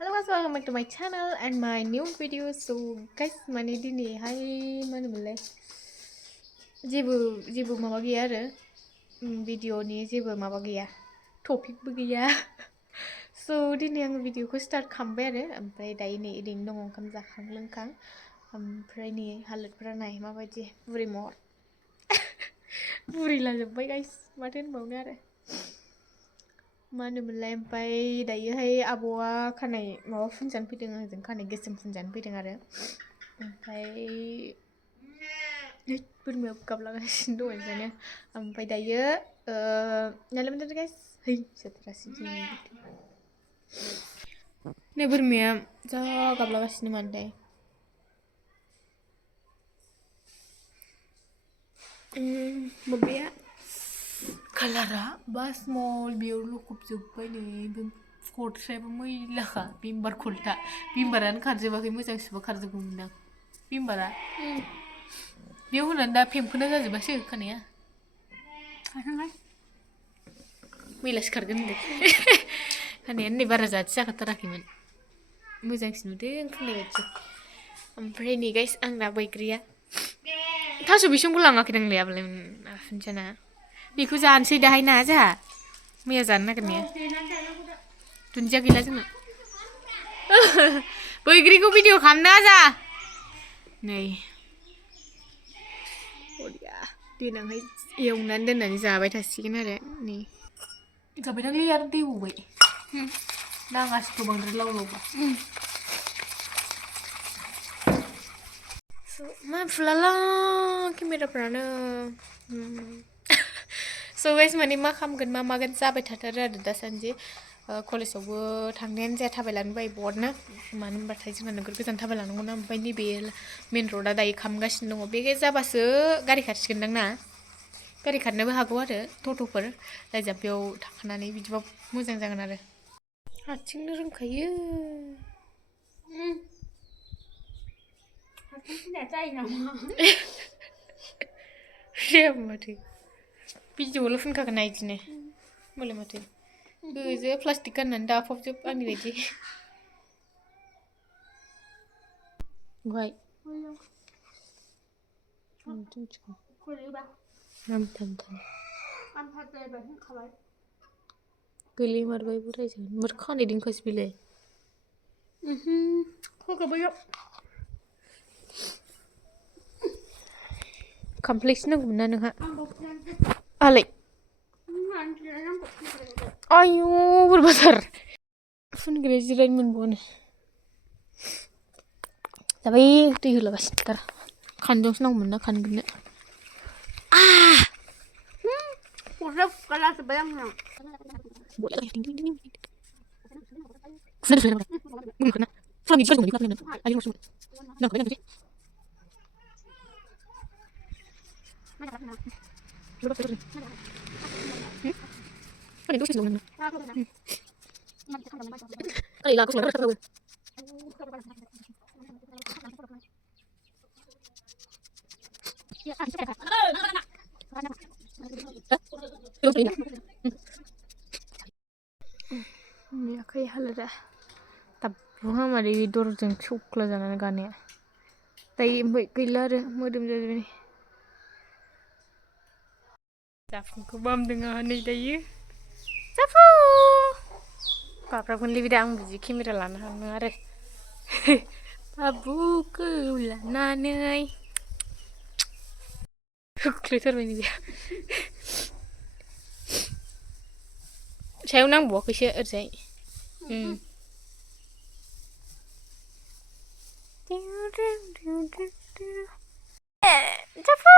Hello guys, welcome back to my channel and my new video. So guys, माने दिनैहाय मा होनोमोनलाय जेबो माबा गैया आरो भिडिअनि जेबो माबा गैया टपिकबो गैया so दिनै आङो भिडिअखौ स्टार्ट खालामबाय आरो ओमफ्राय दायो नै ओरैनो दङ ओंखाम जाखां लोंखां ओमफ्राय नै हालोदफोरा नाय माबायदि बुरै महर बुरैला जोब्बाय गाइस माथो होनबावनो आरो मा होनोमोनलाय ओमफ्राय दायोहाय आब'आ खानाय माबा फुनजानो फैदों आंजों खानाय गोसोम फुनजानो फैदों आरो ओमफ्राय बोरमाया गाबलागासिनो दं ओमफ्राय दायो नालाय मोनदों गाइस है जोबथारासै नै बोरमाया जा गाबलागासिनो मानोथाय माबाया कालारा बा स्मल बेयाव लखबजोब्बाय नै गस्लायाबो मैलाखा बिमबार खलथा बिमबारानो खारजोबाखै मोजां सुबा खारजोबगौमोनदां बिमबारा बेयाव होनानै दा फेंफोना जाजोबासो खानाया मैलासो खारगोन होनदों खानायानो नै बारा जाथि जाखाथाराखैमोन मोजांसिन नुदों फुननाय बायदि ओमफ्राय नै गाइस आंना बैग्रिया थास' बिसंखौ लाङाखै दांलै आबोलाय फुनसाना बेखौ जानोसै दाहाय ना जोंहा मैया जानो नागिरनाया दुन्दिया गैला जोंना बैग्रिखौ भिडिअ खालामना जा नै देनांहाय एवनानै दोननानै जाबाय थासिगोन आरो नै जाबायदांलै आरो दै गबाय नाङासोथ' बांद्राय लाव लावबा मा फुलाला केमेराफ्रानो स' गाइस माने मा खालामगोन मा मागोन जाबाय थाथारो आरो दासान्दि कलेजावबो थांनायानो जाया थाबायलांनो बायो बहतनो मानो होनबाथाय जोंहा नोगोर गोजान थाबायलांनांगौ ना ओमफ्राय नैबे मेन रडा दायो खामगासिनो दङ बे जाबासो गारि खारसिगोनदां ना गारि खारनोबो हागौ आरो टट'फोर जायजा बेयाव थाखानानै बिदिबा मोजां जागोन आरो हारसिंनो रोंखायो माथो भिडिअ'ल' फुनखागोन ना बिदिनो होमबालाय माथो ओजो प्लास्टिक गाननानै दाफबजोब आंनि बायदि गोलैमारबाय बोरायजों मार खानाय दोनखासै बेलाय होगाबायाव कमप्लेक्स नांगौमोन ना नोंहा आलाय आयु बोरैबाथार फुनग्राया जिरायनो मोनबावानो जाबाय दै होलागासिनो थार खानजंसो नांगौमोन ना खानग्रोनो गस्ला फुगारलाजोब्बाय आंना आखाइ हालोदा दाबो हामालै दरजों सौख्ला जानानै गानाया दायो ओमफ्राय गैला आरो मोदोम जाजोब्बाय जाफुंखौ बामदों आंहा नै दायो जाफु गाबग्राबोनलै बे दा आं बिदि केमेरा लानो हानाय आरो बाबुखौ लानानै होख्लायथारबाय नै सायाव नांबावाखैसो ओरैजाय जाफु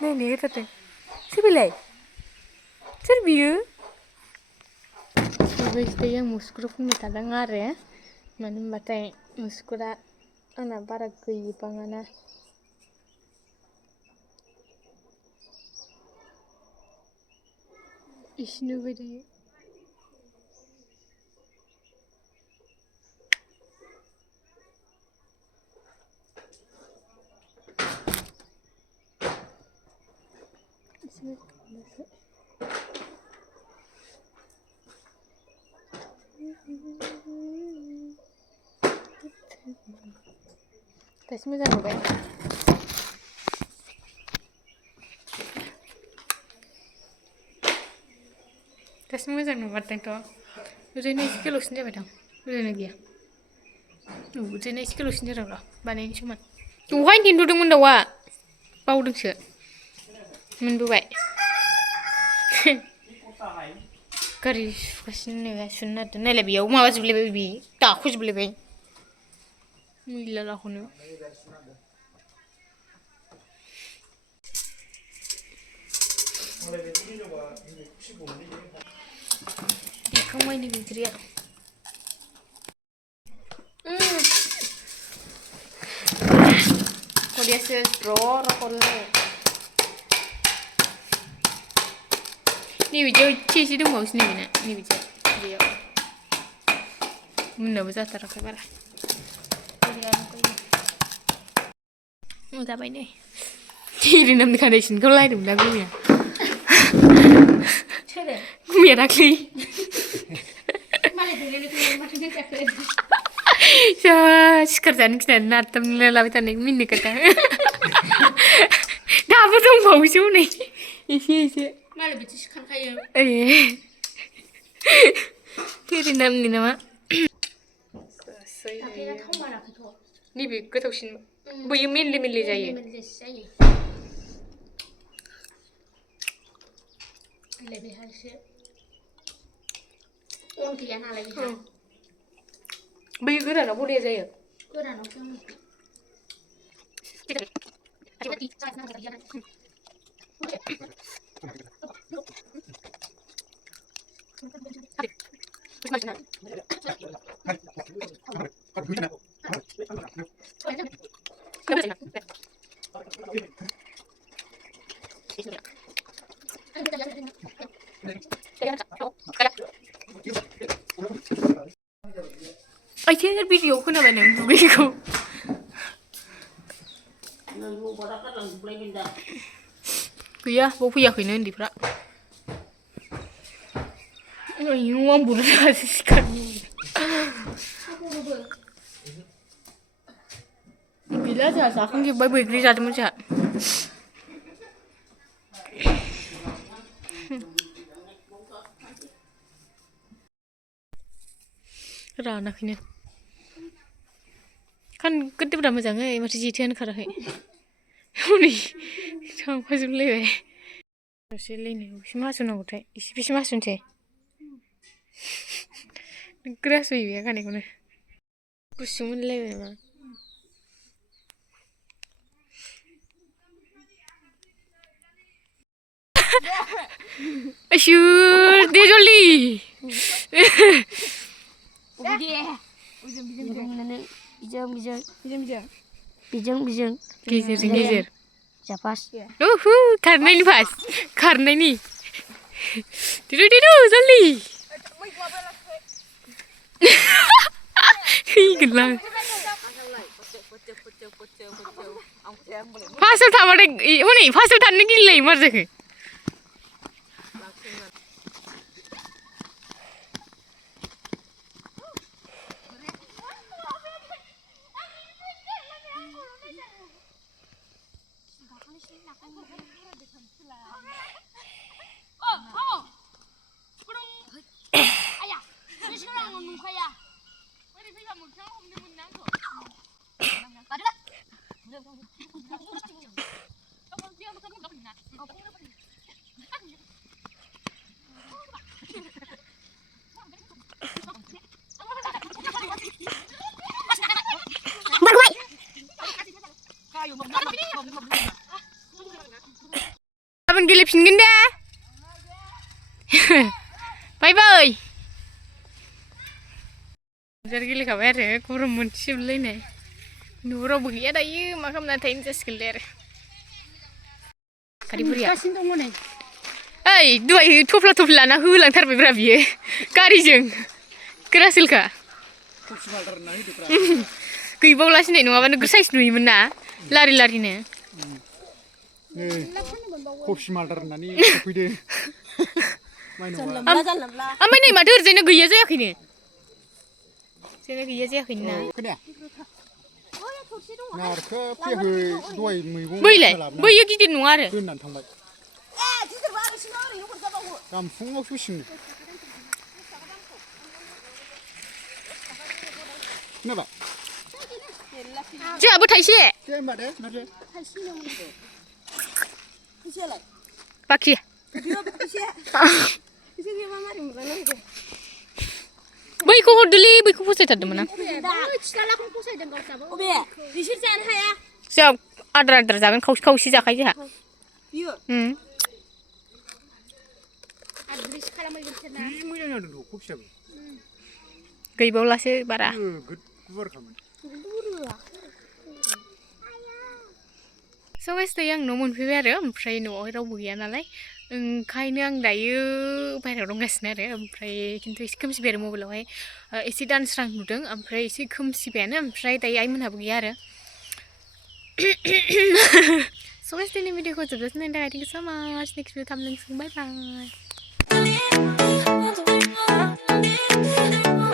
नायनो होथारदों सोर बेलाय सोर बियो बेबायदि आं मुसुगुराव फुनबाय थादों आरो मानो होनबाथाय मुसुगुरा आंना बारा गैबाङाना एसे नुबाय दायो दासो मोजां नुबाय दासो मोजां नुमारदोंथ' ओरैनो एसे गोलावसिन जाबाय दं ओरैनो गैया ओरैनो एसे गोलावसिन जादों र' बानायनो समान दहायनो दिन्थ'दोंमोन दाउआ बावदोंसो मोनबोबाय गारि सुगासिनो नै सुनो नागिरदों नायलाय बेयाव माबाजोबलायबाय बे दाख'जोबलायबाय मैला लाखौनो देखांबायनो गैद्राया Kodiasu roro kolle. Ni video cisi dong mau sini mana? Ni video. Mana bisa terangkan bara. Mau apa ini? Kiri nam di kandesin kau lain dong gue ya. Gue ya nakli. Mana dulu ni macam ni cakap. Sekarang kita nak temen lelaki tadi mini kata. Dah apa dong bau sih ni? Isi. Malah betul kan kaya. Kiri nam ni nama. Tapi nak tahu mana kita. Ni bi kita usin. Boleh milih jaya. Lebih hasil. Orang kian ala lebih. Bây giờ nó bút đi dây à? Cứ là nó không. Ai chơi video của nó vậy nè, video. Kaya, bố phi khởi nên đi ra. Người yêu ông bùn ra gì cả. Bila giờ sao không kịp bay bơi đi ra thì mới chả. Ra nak ini. Kan kedip dah macam ni, macam jitian kerah ni. Ni, jangan pasal lewe. Pasal ni, siapa nak utai? Siapa suntai? Keras ni, kan ni. Kusumun lewe mah. Asyur, dia joli. Bijang. Gezer. Japas. Karena ini pas. Karena ini. Tidu, joli. Gelang. Pasal thabar ni, mana? Pasal than ni gilai marja ke? Abang gelap sini dah. Bye. Jadi gila kabar ya, kurang muncul ni. Nuro begini ada ye, makam nanti ini sekelar. Kari buria. Hey, dua tupla na hulang terbe berabi. Kari jeng, kerasil ka. Kui bawa sini, nu apa nu gersais nu imana, lari ni. नै कफि माल्दार होननानै सफैदो ओमफ्राय नै माथो ओरैजायनो गैया जायाखैनो जेनो गैया जायाखैनो ना खोनाया नारखो फैयाखै दहाय मैगं बैलाय बैयो गिदिर नङा आरो दोननानै थांबाय गिदिरबा बिसिनो ओरैनो हरजाबावो गाबोन फुङाव फैसिगोन खोनाबाय जोंहाबो थाइसे दे होमबा दे नारजि फैसायालाय बाखि बैखौ हरदोलै बैखौ फसायथारदोंमोन आं बिसोर जानो हाया जोंहा आद्रा जागोन खावसे खावसे जाखायो जोंहा मोजां जादों कफियाबो गैबावलासो बारा गुवारखामोन स' गाइस दायो आं न' मोनफैबाय आरो ओमफ्राय न'आवहाय रावबो गैया नालाय ओंखायनो आं दायो बाहेरायाव दंगासिनो आरो ओमफ्राय खिन्थु एसे खोमसिबाय आरो मबाइलावहाय एसे दानस्रां नुदों ओमफ्राय एसे खोमसिबायानो ओमफ्राय दायो आइमोनहाबो गैया आरो स' गाइस दिनै भिडिअखौ जोबजासिम नायनो थाखाय थेंक इउ स' माच नेक्स्ट भिडिअ खालामनोसै बाय बाय